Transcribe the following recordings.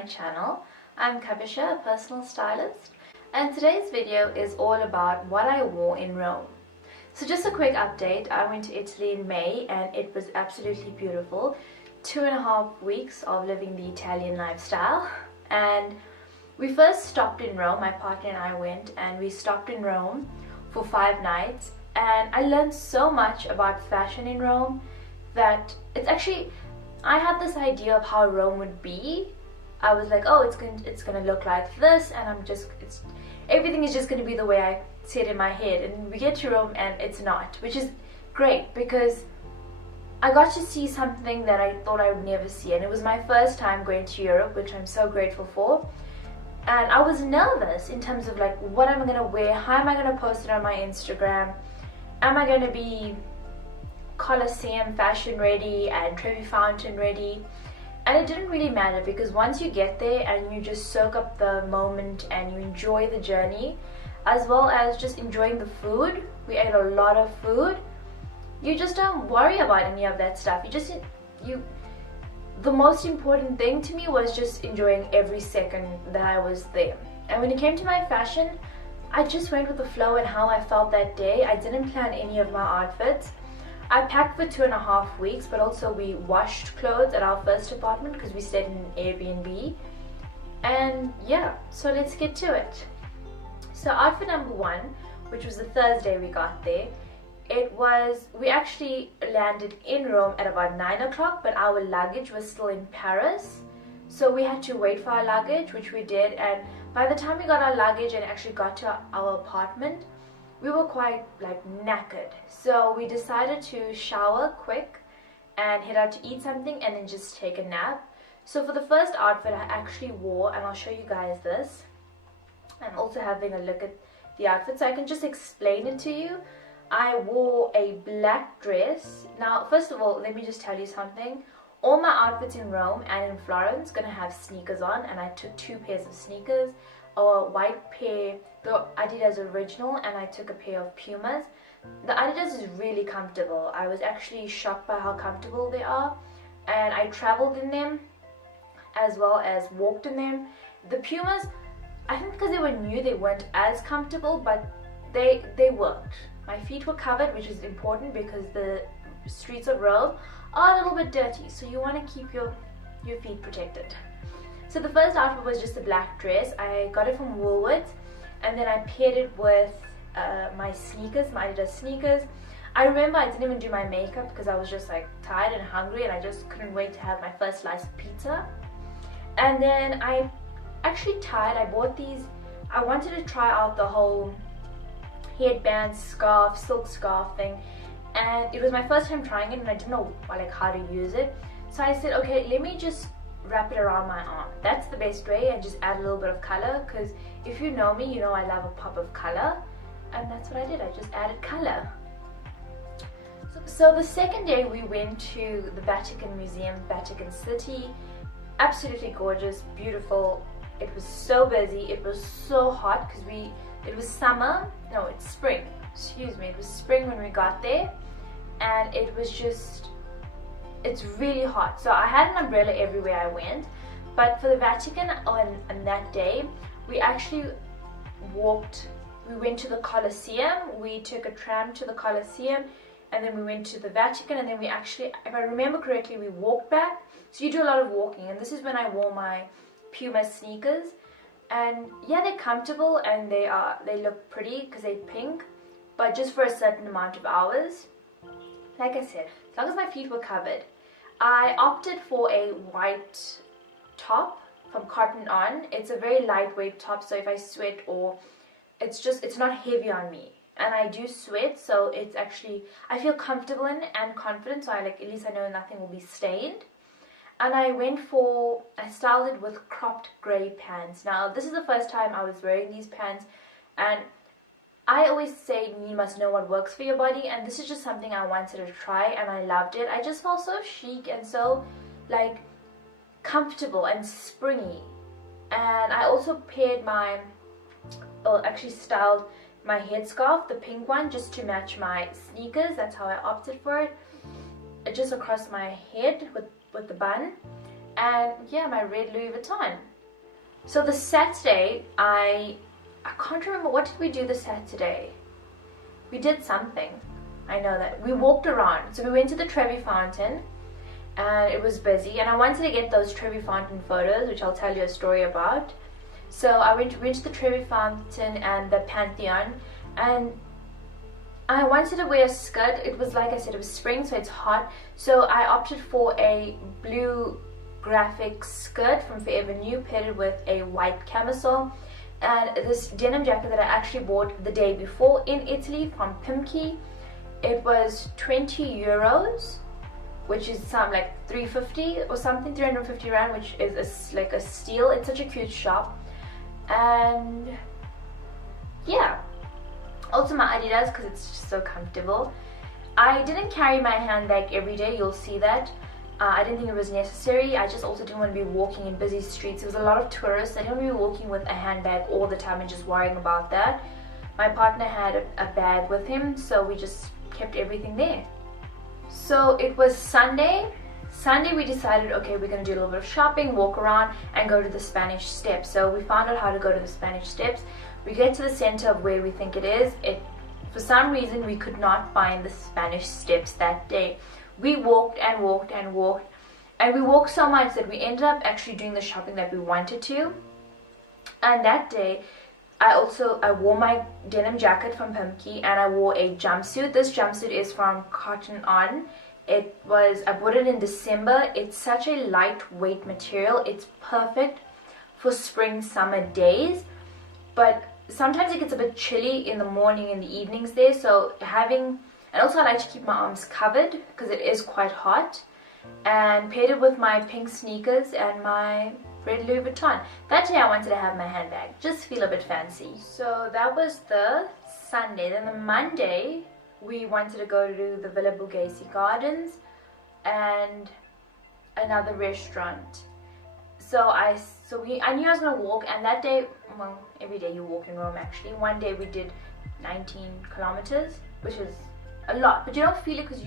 my channel. I'm Kavisha, a personal stylist, and today's video is all about what I wore in Rome. So just a quick update, I went to Italy in May and it was absolutely beautiful. 2.5 weeks of living the Italian lifestyle, and we first stopped in Rome. My partner and I went and we stopped in Rome for 5 nights, and I learned so much about fashion in Rome that it's actually, I had this idea of how Rome would be. I was like, oh, it's gonna look like this, and everything is just gonna be the way I see it in my head. And we get to Rome and it's not, which is great because I got to see something that I thought I would never see, and it was my first time going to Europe, which I'm so grateful for. And I was nervous in terms of like, what am I gonna wear? How am I gonna post it on my Instagram? Am I gonna be Colosseum fashion ready and Trevi Fountain ready? And it didn't really matter, because once you get there and you just soak up the moment and you enjoy the journey, as well as just enjoying the food. We ate a lot of food. You just don't worry about any of that stuff. The most important thing to me was just enjoying every second that I was there. And when it came to my fashion, I just went with the flow and how I felt that day. I didn't plan any of my outfits. I packed for 2.5 weeks, but also we washed clothes at our first apartment because we stayed in an Airbnb. And yeah, so let's get to it. So outfit number 1, which was the Thursday we got there, we actually landed in Rome at about 9 o'clock, but our luggage was still in Paris. So we had to wait for our luggage, which we did, and by the time we got our luggage and actually got to our apartment, we were quite like knackered. So we decided to shower quick and head out to eat something and then just take a nap. So for the first outfit I actually wore, and I'll show you guys this. I'm also having a look at the outfit so I can just explain it to you. I wore a black dress. Now, first of all, let me just tell you something. All my outfits in Rome and in Florence gonna have sneakers on, and I took 2 pairs of sneakers. A white pair, the Adidas original, and I took a pair of Pumas. The Adidas is really comfortable. I was actually shocked by how comfortable they are, and I traveled in them as well as walked in them. The Pumas, I think because they were new, they weren't as comfortable, but they worked. My feet were covered, which is important because the streets of Rome are a little bit dirty, so you want to keep your feet protected. So the first outfit was just a black dress. I got it from Woolworths, and then I paired it with my sneakers, my Adidas sneakers. I remember I didn't even do my makeup because I was just like tired and hungry, and I just couldn't wait to have my first slice of pizza. And then I bought these. I wanted to try out the whole headband, scarf, silk scarf thing, and it was my first time trying it, and I didn't know like how to use it. So I said, okay, let me just wrap it around my arm. That's the best way, and just add a little bit of color, because if you know me, you know I love a pop of color, and that's what I did. I just added color. So the second day we went to the Vatican Museum, Vatican City. Absolutely gorgeous, beautiful. It was so busy, it was so hot because it was summer, no, it's spring, excuse me, it was spring when we got there, and it was just, it's really hot. So I had an umbrella everywhere I went, but for the Vatican on that day, we actually we went to the Colosseum, we took a tram to the Colosseum, and then we went to the Vatican, and then we actually, if I remember correctly, we walked back. So you do a lot of walking, and this is when I wore my Puma sneakers. And yeah, they're comfortable and they look pretty because they're pink, but just for a certain amount of hours. Like I said, as long as my feet were covered. I opted for a white top from Cotton On. It's a very lightweight top, so if I sweat or it's not heavy on me. And I do sweat, so it's actually, I feel comfortable in and confident, so at least I know nothing will be stained. And I styled it with cropped grey pants. Now, this is the first time I was wearing these pants, and I always say you must know what works for your body, and this is just something I wanted to try, and I loved it. I just felt so chic and so like comfortable and springy. And I also styled my headscarf, the pink one, just to match my sneakers. That's how I opted for it. Just across my head with the bun. And yeah, my red Louis Vuitton. So the Saturday, I can't remember, what did we do the Saturday? We did something. I know that. We walked around. So we went to the Trevi Fountain and it was busy. And I wanted to get those Trevi Fountain photos, which I'll tell you a story about. So I went to the Trevi Fountain and the Pantheon, and I wanted to wear a skirt. It was, like I said, it was spring, so it's hot. So I opted for a blue graphic skirt from Forever New, paired with a white camisole and this denim jacket that I actually bought the day before in Italy from Pimki. It was 20 euros, which is some like 350 or something, 350 rand, which is like a steal. It's such a cute shop. And yeah, also my Adidas, because it's just so comfortable. I didn't carry my handbag every day, you'll see that. I didn't think it was necessary. I just also didn't want to be walking in busy streets. There was a lot of tourists. I didn't want to be walking with a handbag all the time and just worrying about that. My partner had a bag with him, so we just kept everything there. So it was Sunday. Sunday we decided, okay, we're going to do a little bit of shopping, walk around and go to the Spanish Steps. So we found out how to go to the Spanish Steps. We get to the center of where we think it is. For some reason we could not find the Spanish Steps that day. We walked and walked and walked, and we walked so much that we ended up actually doing the shopping that we wanted to. And that day I wore my denim jacket from Pimki and I wore a jumpsuit. This jumpsuit is from Cotton On. I bought it in December. It's such a lightweight material. It's perfect for spring summer days, but sometimes it gets a bit chilly in the morning and the evenings there, and also I like to keep my arms covered because it is quite hot. And paired it with my pink sneakers and my red Louis Vuitton. That day I wanted to have my handbag, just feel a bit fancy. So that was the Sunday. Then the Monday we wanted to go to the Villa Borghese Gardens and another restaurant. So I knew I was going to walk, and that day, well, every day you walk in Rome actually. One day we did 19 kilometers, which is a lot, but you don't feel it because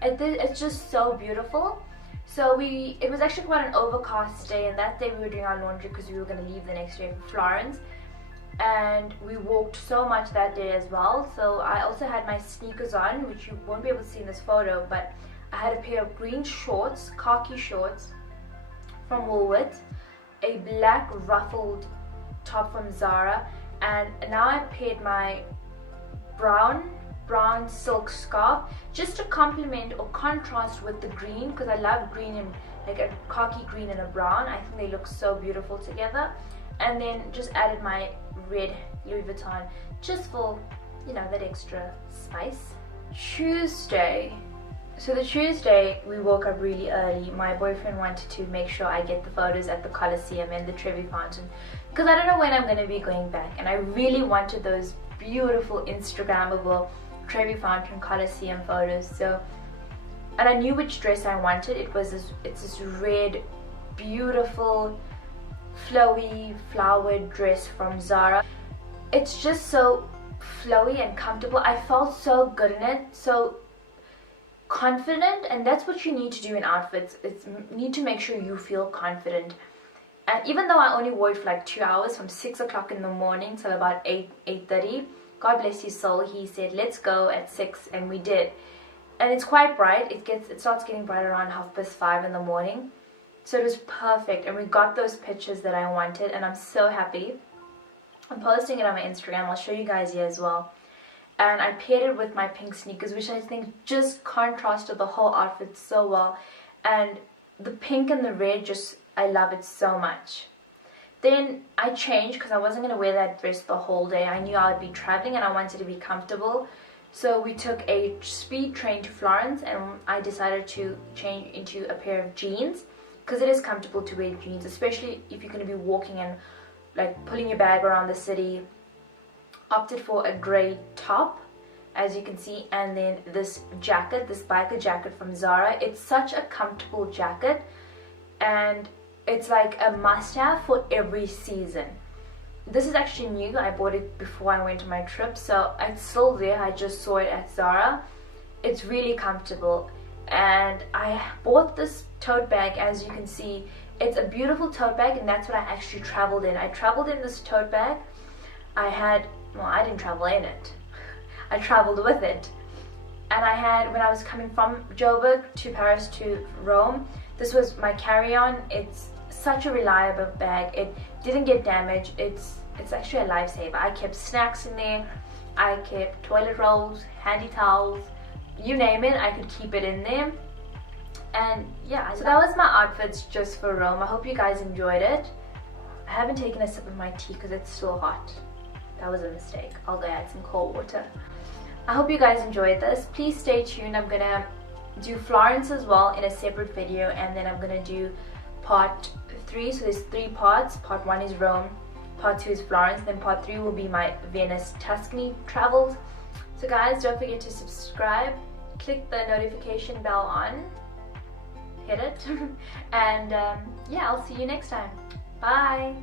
it's just so beautiful. So it was actually quite an overcast day, and that day we were doing our laundry because we were going to leave the next day for Florence. And we walked so much that day as well. So I also had my sneakers on, which you won't be able to see in this photo, but I had a pair of green shorts, khaki shorts from Woolworths, a black ruffled top from Zara, and now I paired my brown silk scarf just to complement or contrast with the green, because I love green and like a khaki green and a brown. I think they look so beautiful together. And then just added my red Louis Vuitton just for, that extra spice. Tuesday. So the Tuesday we woke up really early. My boyfriend wanted to make sure I get the photos at the Colosseum and the Trevi Fountain, because I don't know when I'm going to be going back, and I really wanted those beautiful Instagrammable Trevi Fountain Colosseum photos. And I knew which dress I wanted. It's this red, beautiful, flowy, flowered dress from Zara. It's just so flowy and comfortable. I felt so good in it, so confident, and that's what you need to do in outfits. You need to make sure you feel confident. And even though I only wore it for like 2 hours, from 6 o'clock in the morning till about 8:30, God bless his soul, he said let's go at 6, and we did. And it's quite bright. It starts getting bright around 5:30 in the morning. So it was perfect, and we got those pictures that I wanted, and I'm so happy. I'm posting it on my Instagram. I'll show you guys here as well. And I paired it with my pink sneakers, which I think just contrasted the whole outfit so well. And the pink and the red, I love it so much. Then I changed because I wasn't going to wear that dress the whole day. I knew I would be traveling and I wanted to be comfortable. So we took a speed train to Florence, and I decided to change into a pair of jeans, because it is comfortable to wear jeans, especially if you're going to be walking and like pulling your bag around the city. Opted for a grey top, as you can see, and then this jacket, this biker jacket from Zara. It's such a comfortable jacket, and it's like a must-have for every season. This is actually new. I bought it before I went on my trip, so it's still there. I just saw it at Zara. It's really comfortable. And I bought this tote bag, as you can see. It's a beautiful tote bag, and that's what I actually traveled in. I traveled in this tote bag. I didn't travel in it. I traveled with it. And I had, when I was coming from Joburg to Paris to Rome, this was my carry-on. It's such a reliable bag. It didn't get damaged. It's actually a lifesaver. I kept snacks in there. I kept toilet rolls, handy towels, you name it, I could keep it in there. And yeah, so that was my outfits just for Rome. I hope you guys enjoyed it. I haven't taken a sip of my tea because it's still hot. That was a mistake. I'll go add some cold water. I hope you guys enjoyed this. Please stay tuned. I'm gonna do Florence as well in a separate video, and then I'm gonna do part 3. So there's 3 parts. Part 1 is Rome, part 2 is Florence, then part 3 will be my Venice, Tuscany travels. So guys, don't forget to subscribe, click the notification bell on, hit it, and yeah, I'll see you next time. Bye!